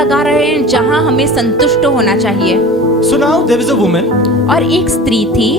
लगा रहे हैं जहाँ हमें संतुष्ट होना चाहिए। So now there was a woman, और एक स्त्री थी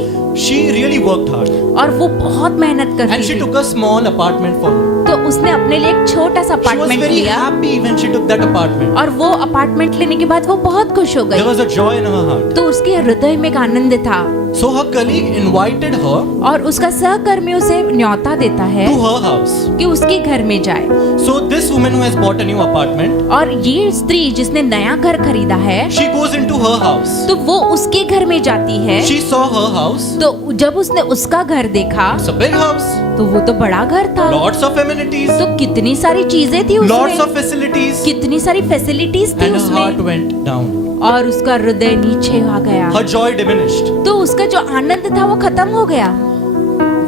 she really worked hard और वो बहुत मेहनत and करती she थी, took a small apartment for her. तो उसने अपने लिए एक छोटा सा She was अपार्टमेंट very लिया happy when she took that apartment. और वो अपार्टमेंट लेने के बाद वो बहुत खुश हो There गई। was a joy in her heart. तो उसके हृदय में एक आनंद था So her colleague invited her और उसका सहकर्मी उसे न्योता देता है to her house. कि उसके घर में जाए। So this woman who has bought a new apartment, और ये स्त्री जिसने नया घर खरीदा है she goes into her house. तो वो उसके घर में जाती है। She saw her house. तो जब उसने उसका घर देखा It's a big house. तो वो तो बड़ा घर था, Lots of amenities. तो कितनी सारी चीजें थी Lots उसमें, of facilities. कितनी सारी फैसिलिटीज थी And her heart उसमें, went down. और उसका हृदय नीचे आ गया। Her joy diminished. तो उसका जो आनंद था वो खत्म हो गया।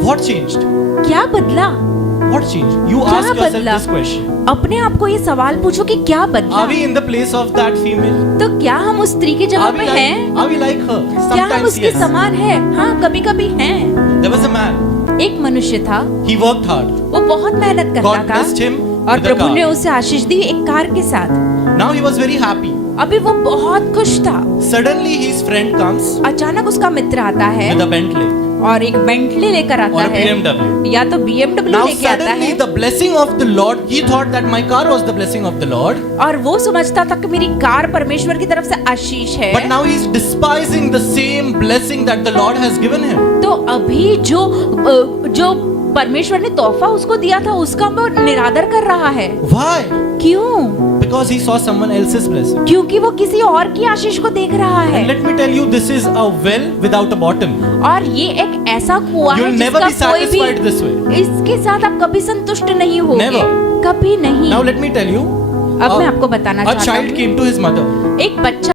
What changed? क्या बदला? What changed? You क्या ask yourself बदला? this question. अपने आप को ये सवाल पूछो कि क्या बदला? Are we in the place of that female? तो क्या हम उस स्त्री की जगह Are पे we हैं? like, are we like her? क्या हम Sometimes उसके yes. समान हैं? हाँ, कभी कभी हैं। There was a man. एक मनुष्य था, He worked hard. वो बहुत मेहनत करता God था blessed him और with a प्रभु ने car. उसे आशीष दी एक कार के साथ। Now he was very happy. अभी वो बहुत खुश था। Suddenly his friend comes अचानक उसका मित्र आता है with a Bentley और एक बेंटली लेकर or आता a है BMW. या तो BMW Now लेके आता suddenly है the blessing of the Lord, he thought that my car was the blessing of the Lord. और वो समझता था कि मेरी कार परमेश्वर की तरफ से आशीष है। But now he's despising the same blessing that the Lord has given him. तो अभी जो परमेश्वर ने तोहफा उसको दिया था उसका वो निरादर कर रहा है। Why? क्यों? Because he saw someone else's blessing. क्योंकि वो किसी और की आशीष को देख रहा And है। let me tell you, this is a well without a bottom. और ये एक ऐसा कुआं है You'll never जिसका be कोई भी satisfied this way. इसके साथ आप कभी संतुष्ट नहीं होगे। Never. कभी नहीं। Now let me tell you, अब मैं आपको बताना a चाहता child हूँ, came to his mother. एक बच्चा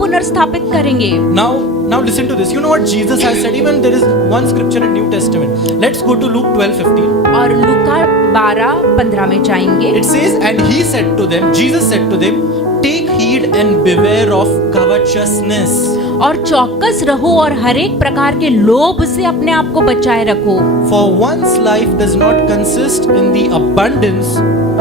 पुनर्स्थापित करेंगे। Now listen to this. You know what Jesus has said? Even there is one scripture in New Testament. Let's go to Luke 12:15. और लूका 12:15 में जाएंगे। It says, and he said to them, Jesus said to them, take heed and beware of covetousness. और चौकस रहो और हर एक प्रकार के लोभ से अपने आप को बचाए रखो। For one's life does not consist in the abundance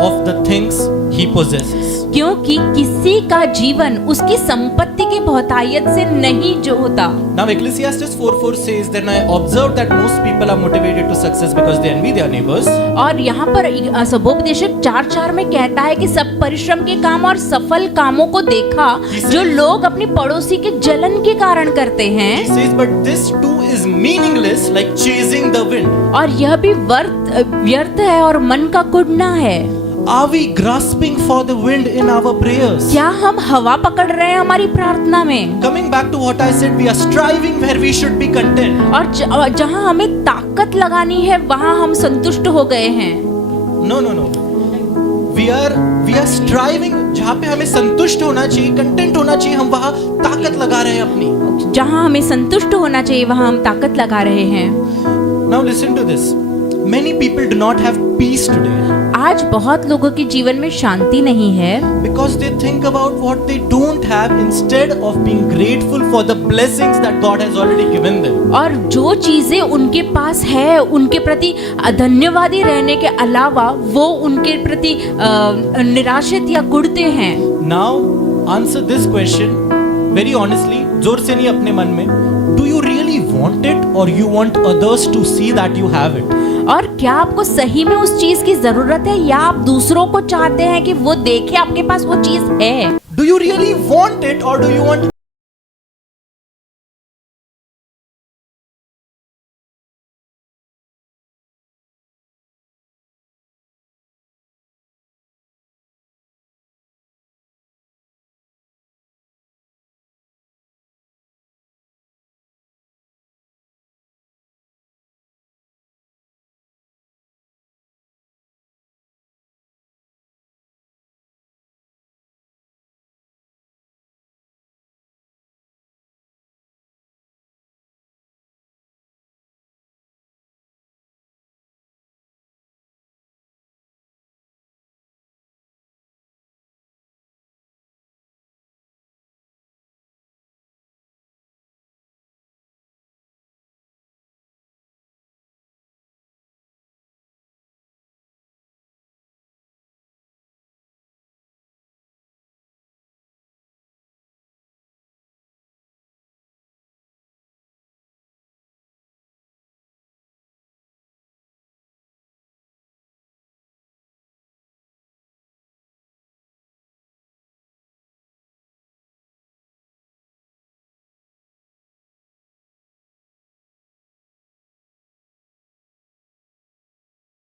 of the things he possesses. क्योंकि किसी का जीवन उसकी संपत्ति की बहुतायत से नहीं जो होता। Now Ecclesiastes 4:4 says, then I observed that most people are motivated to success because they envy their neighbors. और यहाँ पर सबोपदेशक 4:4 में कहता है कि सब परिश्रम के काम और सफल कामों को देखा जो लोग अपनी पड़ोसी के जलन के कारण करते हैं। He says, but this too is meaningless, like chasing the wind. और यह भी व्यर्थ है और मन का कुढ़ना है। Are we grasping for the wind in our prayers? क्या हम हवा पकड़ रहे हैं हमारी प्रार्थना में? Coming back to what I said, we are striving where we should be content. और जहाँ हमें ताकत लगानी है वहाँ हम संतुष्ट हो गए हैं। No. We are striving, जहाँ पे हमें संतुष्ट होना चाहिए, कंटेंट होना चाहिए, हम वहाँ ताकत लगा रहे हैं अपनी। जहाँ हमें संतुष्ट होना चाहिए वहाँ हम ताकत लगा रहे हैं। Now listen to this. Many people do not have peace today. आज बहुत लोगों के जीवन में शांति नहीं है Because they think about what they don't have instead of being grateful for the blessings that God has already given them. और जो चीजें उनके पास है उनके प्रति धन्यवादी रहने के अलावा वो उनके प्रति निराशित या कुढ़ते हैं। Now answer this question very honestly, जोर से नहीं अपने मन में. Do you really want it or you want others to see that you have it? और क्या आपको सही में उस चीज की जरूरत है या आप दूसरों को चाहते हैं कि वो देखे आपके पास वो चीज है? Do you really want it or do you want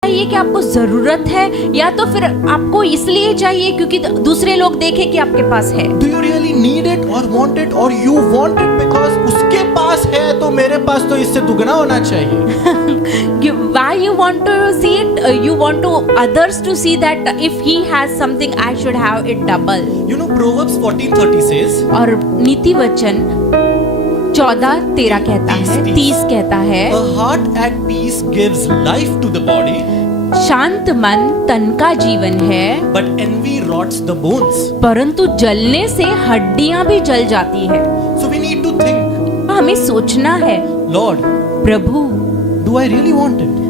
चाहिए कि आपको जरूरत है या तो फिर आपको इसलिए चाहिए क्योंकि दूसरे लोग देखें कि आपके पास है? Do you really need it or want it or you want it because उसके पास है तो मेरे पास तो इससे दुगना होना चाहिए? Why you want to see it? You want to others to see that if he has something, I should have it double. You know Proverbs 14:30 says. और नीति वचन 14:13 कहता है, 30 कहता है, A heart at peace gives life to the body. शांत मन तन का जीवन है, But envy rots the bones. परंतु जलने से हड्डियां भी जल जाती है। So we need to think. हमें सोचना है, Lord, प्रभु, do I really want it?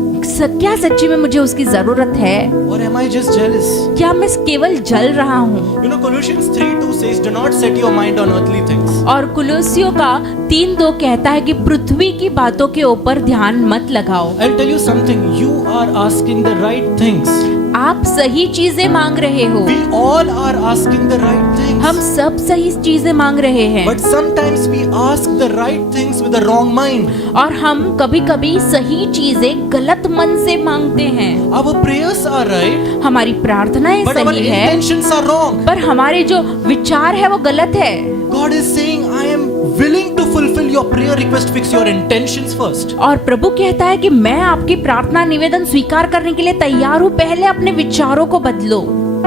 क्या सच्ची में मुझे उसकी जरूरत है? Or am I just jealous? क्या मैं केवल जल रहा हूँ? You know Colossians 3:2 says, do not set your mind on earthly things. और कुलुस्सियों का 3:2 कहता है कि पृथ्वी की बातों के ऊपर ध्यान मत लगाओ। I'll tell you something. You are asking the right things. आप सही चीजें मांग रहे हो। We all are asking the right things. हम सब सही चीजें मांग रहे हैं। But sometimes we ask the right things with the wrong mind. और हम कभी-कभी सही चीजें गलत मन से मांगते हैं। Our prayers are right. हमारी प्रार्थनाएं But our सही है, intentions are wrong. पर हमारे जो विचार है वो गलत है। God is saying, I am willing to fulfill your prayer request. Fix your intentions first. और प्रभु कहता है कि मैं आपकी प्रार्थना निवेदन स्वीकार करने के लिए तैयार हूँ, पहले अपने विचारों को बदलो।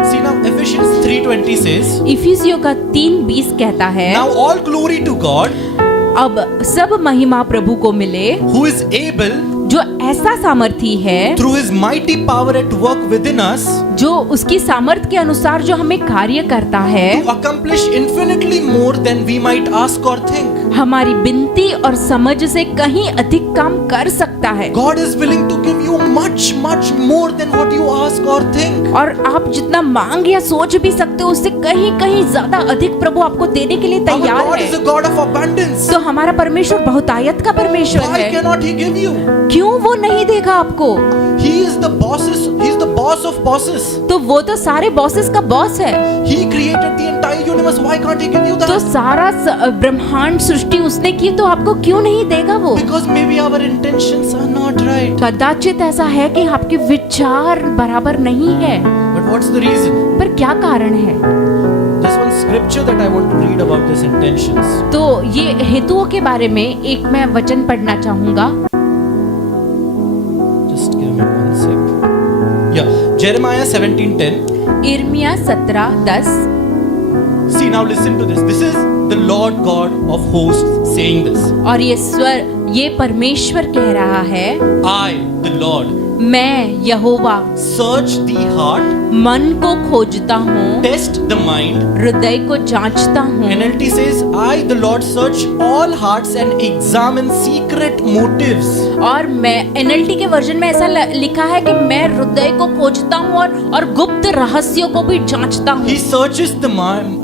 See now, Ephesians 3:20 says, इफिसियों का 3:20 कहता है, now all glory to God अब सब महिमा प्रभु को मिले, who is able जो ऐसा सामर्थी है, through his mighty power at work within us जो उसकी सामर्थ के अनुसार जो हमें कार्य करता है, to accomplish infinitely more than we might ask or think. हमारी विनती और समझ से कहीं अधिक काम कर सकता है। God is willing to give you much, much more than what you ask or think. और आप जितना मांग या सोच भी सकते हो उससे कहीं कहीं ज्यादा अधिक प्रभु आपको देने के लिए Our तैयार God is है। a God of abundance. तो हमारा परमेश्वर बहुतायत का परमेश्वर Why है, cannot he give you? क्यों वो नहीं देगा आपको? He is the boss of bosses. तो वो तो सारे बॉसेस का बॉस है, He created the entire universe. Why can't he give you तो that? सारा ब्रह्मांड सृष्टि उसने की, तो आपको क्यों नहीं देगा वो? Because maybe our intentions are not right. कदाचित ऐसा है कि आपके विचार बराबर नहीं है, But what's the reason? पर क्या कारण है? There's one scripture that I want to read about these intentions. तो ये हेतुओं के बारे में एक मैं वचन पढ़ना चाहूंगा। Just give me one sec. Yeah, Jeremiah 17:10. इर्मिया 17:10। See now, listen to this. This is the Lord God of hosts saying this. और ये परमेश्वर कह रहा है, I, the Lord, मैं यहोवा search the heart, मन को खोजता हूँ, test the mind. हृदय को जांचता हूँ। NLT says, I, the Lord, search all hearts and examine secret motives. और मैं NLT के वर्जन में ऐसा लिखा है कि मैं हृदय को खोजता हूँ और गुप्त रहस्यों को भी जांचता हूँ। He searches the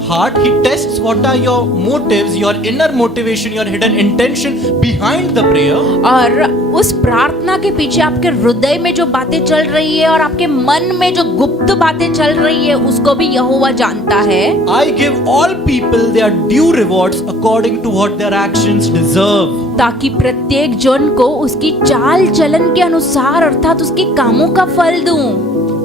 heart. He tests what are your motives, your inner motivation, your hidden intention behind the prayer. और उस प्रार्थना के पीछे आपके हृदय में जो बातें चल रही है और आपके मन में जो गुप्त बातें चल रही है उसको भी यहोवा जानता है। I give all people their due rewards according to what their actions deserve. ताकि प्रत्येक जन को उसकी चाल चलन के अनुसार अर्थात उसके कामों का फल दूं।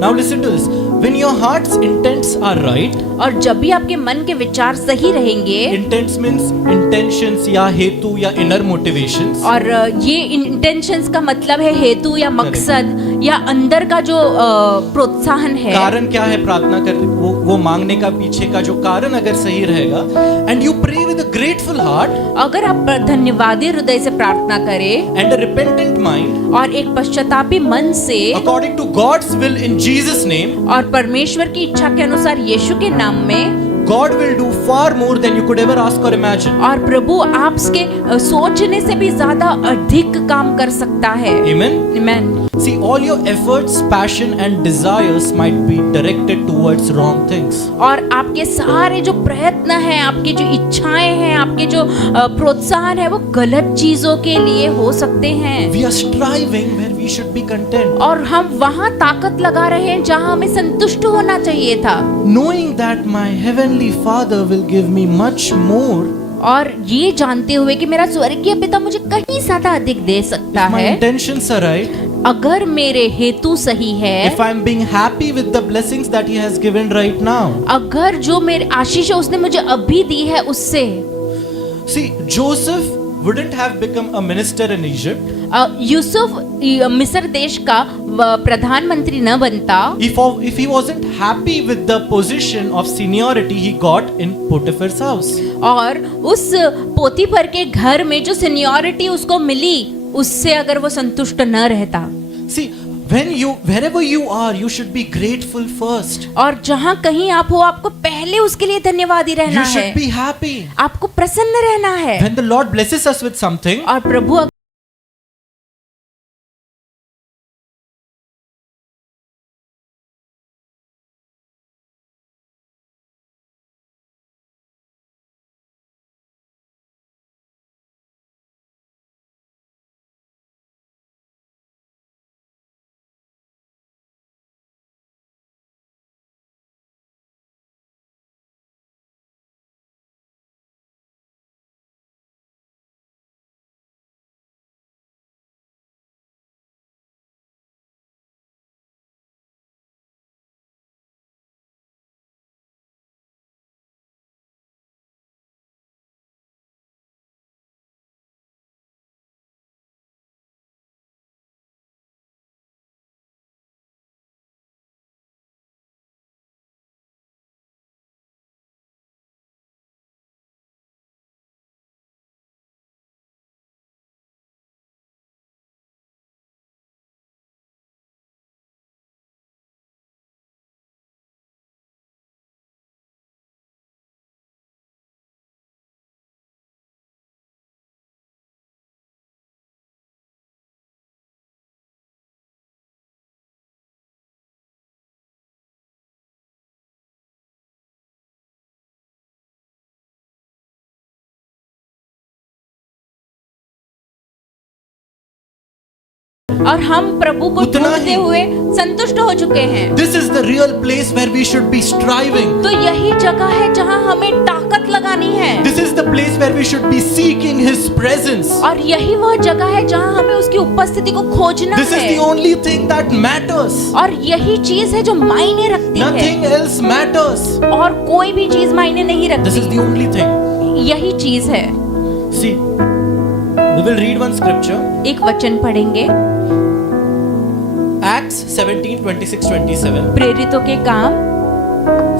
Now listen to this. When your heart's intents are right, और जब भी आपके मन के विचार सही रहेंगे, intents means intentions या हेतु या inner motivations. और ये इंटेंशंस का मतलब है हेतु या मकसद या अंदर का जो प्रोत्साहन है। कारण क्या है प्रार्थना कर वो मांगने का पीछे का जो कारण अगर सही रहेगा, and you pray with a grateful heart, अगर आप धन्यवादी हृदय से प्रार्थना करें and a repentant mind, और एक पश्चातापी मन से according to God's will in Jesus' name, और परमेश्वर की इच्छा के अनुसार यीशु के नाम में, God will do far more than you could ever ask or imagine. और प्रभु आपके सोचने से भी ज्यादा अधिक काम कर सकता है। Amen. Amen. See, all your efforts, passion and desires might be directed towards wrong things. और आपके सारे जो प्रयत्न हैं, आपकी जो इच्छाएं हैं, आपके जो प्रोत्साहन है वो गलत चीजों के लिए हो सकते हैं। We are striving where we should be content. और हम वहाँ ताकत लगा रहे हैं जहाँ हमें संतुष्ट होना चाहिए था, Knowing that my heavenly Father will give me much more. और ये जानते हुए कि मेरा स्वर्गीय पिता मुझे कहीं ज्यादा अधिक दे सकता If my है। intentions are right, अगर मेरे हेतु सही है, if I'm being happy with the blessings that He has given right now. अगर जो मेरे आशीष है उसने मुझे अभी दी है उससे। See, Joseph wouldn't have become a minister in Egypt Yusuf मिस्र देश का प्रधानमंत्री न बनता if he wasn't happy with the position of seniority he got in Potiphar's house. और उस पोतीफर के घर में जो सीनियरिटी उसको मिली उससे अगर वो संतुष्ट न रहता। See, wherever you are, you should be grateful first. और जहाँ कहीं आप हो आपको पहले उसके लिए धन्यवादी रहना You है, should be happy. आपको प्रसन्न रहना है। When the Lord blesses us with something, और प्रभु और हम प्रभु को उतना ढूंढते ही। हुए संतुष्ट हो चुके हैं। This is the real place where we should be striving. तो यही जगह है जहाँ हमें ताकत लगानी है, This is the place where we should be seeking His presence. और यही वह जगह है जहाँ हमें उसकी उपस्थिति को खोजना This is है, the only thing that matters. और यही चीज है जो मायने रखती है, Nothing else matters. और कोई भी चीज मायने नहीं This is रखती। the only thing. यही चीज है। See, we will read one scripture. एक वचन पढ़ेंगे, Acts 17:26-27. प्रेरितों के काम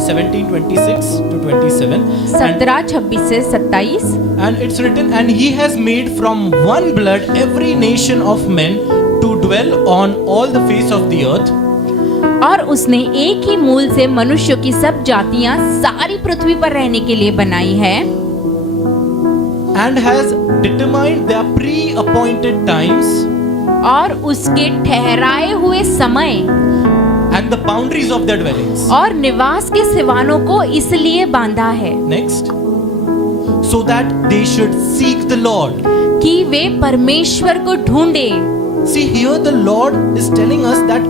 17:26-27. 17:26 से 27। And it's written, and He has made from one blood every nation of men to dwell on all the face of the earth. और उसने एक ही मूल से मनुष्यों की सब जातियां सारी पृथ्वी पर रहने के लिए बनाई है, And has determined their pre-appointed times और उसके ठहराए हुए समय and the boundaries of their dwellings. और निवास के सिवानों को इसलिए बांधा है Next. So that they should seek the Lord. कि वे परमेश्वर को ढूंढे। See, here the Lord is telling us that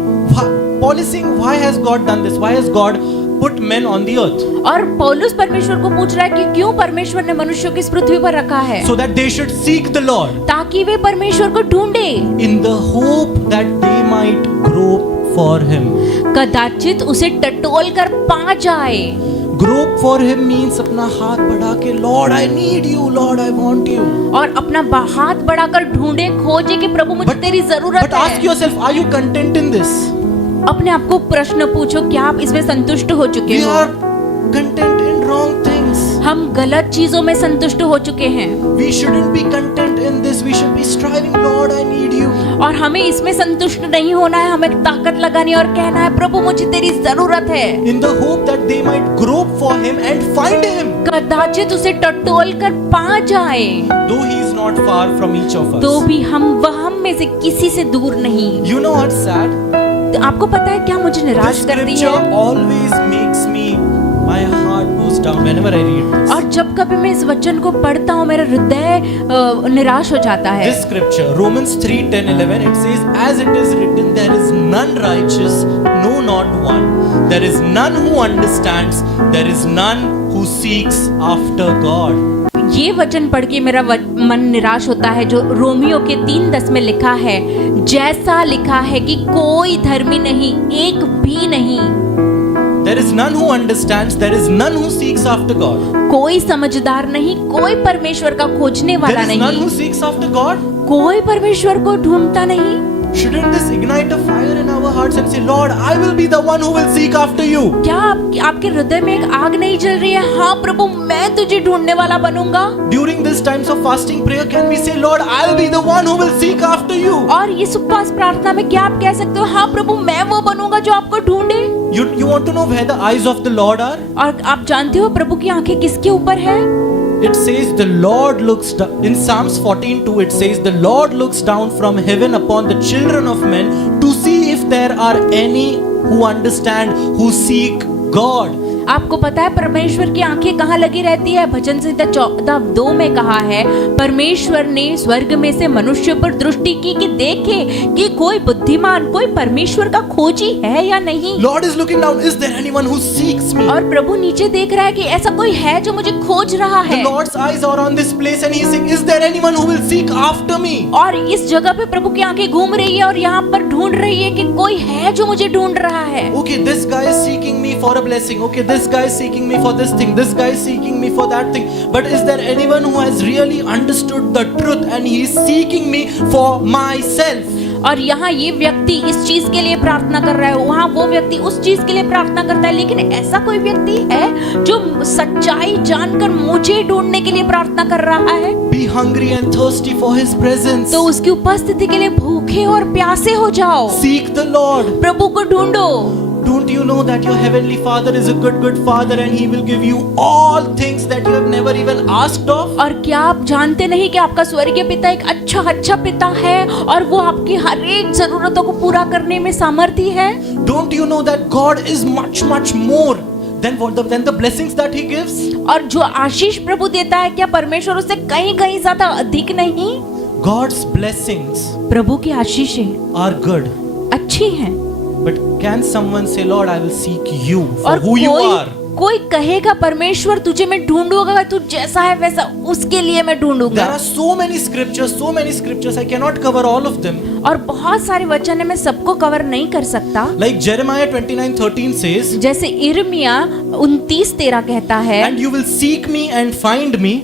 Paul is saying, why has God done this? Why has God put men on the earth? और पौलुस परमेश्वर को पूछ रहा है कि क्यों परमेश्वर ने मनुष्यों को इस पृथ्वी पर रखा है, So that they should seek the Lord ताकि वे परमेश्वर को ढूंढे, in the hope that they might grope for Him. कदाचित उसे टटोल कर पा जाए। Grope for Him means अपना हाथ बढ़ा के, Lord, I need you, Lord, I want you. और अपना हाथ बढ़ाकर ढूंढे, खोजे कि प्रभु मुझे तेरी जरूरत But ask है। yourself, are you content in this? अपने आप को प्रश्न पूछो, क्या आप इसमें संतुष्ट हो चुके We हो? are content in wrong things. हम गलत चीजों में संतुष्ट हो चुके हैं, We shouldn't be content in this. We should be striving, Lord, I need you. और हमें इसमें संतुष्ट नहीं होना है। हमें ताकत लगानी है और कहना है, प्रभु मुझे तेरी जरूरत है, In the hope that they might grope for Him and find Him. कदाचित उसे टटोल कर पा जाए। Though He is not far from each of us. तो भी हम में से किसी से दूर नहीं। You know what's sad? तो आपको पता है क्या मुझे This निराश करती scripture है? always makes me, my heart goes down whenever I read this. और जब कभी मैं इस वचन को पढ़ता हूँ, मेरा हृदय निराश हो जाता है। This scripture, Romans 3:10-11, it says, as it is written, there is none righteous, no, not one. There is none who understands, there is none who seeks after God. ये वचन पढ़ के मेरा मन निराश होता है, जो रोमियो के 3:10 में लिखा है, जैसा लिखा है कि कोई धर्मी नहीं, एक भी नहीं। There is none who understands, there is none who seeks after God. कोई समझदार नहीं, कोई परमेश्वर का खोजने There वाला is none who नहीं, seeks after God. कोई परमेश्वर को ढूंढता नहीं। Shouldn't this ignite a fire in our hearts and say, Lord, I will be the one who will seek after you? क्या आपके हृदय में एक आग नहीं जल रही है? हाँ प्रभु, मैं तुझे ढूंढने वाला बनूंगा। During these times of fasting prayer, can we say, Lord, I'll be the one who will seek after you? और इस उपवास प्रार्थना में क्या आप कह सकते हो, हाँ प्रभु, मैं वो बनूंगा जो आपको ढूंढे? You want to know where the eyes of the Lord are? और आप जानते हो प्रभु की आंखें किसके ऊपर है? It says the Lord looks down. In Psalms 14:2 it says the Lord looks down from heaven upon the children of men to see if there are any who understand, who seek God. आपको पता है परमेश्वर की आंखें कहाँ लगी रहती है? भजन संहिता 14:2 में कहा है, परमेश्वर ने स्वर्ग में से मनुष्य पर दृष्टि की कि देखे कि कोई बुद्धिमान, कोई परमेश्वर का खोजी है या नहीं। Lord is looking down. Is there anyone who seeks me? और प्रभु नीचे देख रहा है कि ऐसा कोई है जो मुझे खोज रहा The है। Lord's eyes are on this place and He is saying, is there anyone who will seek after me? और इस जगह पे प्रभु की आंखें घूम रही है और यहाँ पर ढूंढ रही है कि कोई है जो मुझे ढूंढ रहा है। Okay, this guy is seeking me for a blessing. Okay, this guy is seeking me for this thing. This guy is seeking me for that thing. But is there anyone who has really understood the truth and he is seeking me for myself? और यहाँ ये व्यक्ति इस चीज के लिए प्रार्थना कर रहा है, वहाँ वो व्यक्ति उस चीज के लिए प्रार्थना करता है, लेकिन ऐसा कोई व्यक्ति है जो सच्चाई जानकर मुझे ढूंढने के लिए प्रार्थना कर रहा है? Be hungry and thirsty for His presence. तो उसकी उपस्थिति के लिए भूखे और प्यासे हो जाओ। Seek the Lord. प्रभु को ढूंढो। Don't you know that your heavenly Father is a good Father and He will give you all things that you have never even asked of? और क्या आप जानते नहीं कि आपका स्वर्गीय पिता एक अच्छा पिता है और वो आपकी हर एक जरूरतों को पूरा करने में सामर्थी है? Don't you know that God is much more than the blessings that He gives? और जो आशीष प्रभु देता है, क्या परमेश्वर उससे कहीं ज्यादा अधिक नहीं? God's blessings प्रभु की आशीषें are good. अच्छी हैं, But can someone say, Lord, I will seek you for और who you are? कोई कहेगा परमेश्वर तुझे मैं ढूंढूंगा, तू जैसा है वैसा उसके लिए मैं There ढूंढूंगा। are so many scriptures, I cannot cover all of them. और बहुत सारे वचन है, मैं सबको कवर नहीं कर सकता। Like Jeremiah 29:13 says, जैसे इर्मिया 29:13 कहता है, and you will seek me and find me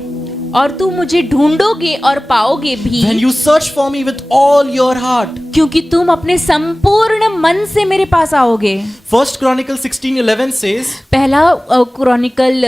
और तू मुझे ढूंढोगे और पाओगे भी, when you search for me with all your heart. क्योंकि तुम अपने संपूर्ण मन से मेरे पास आओगे। First Chronicles 16:11 says, पहला क्रॉनिकल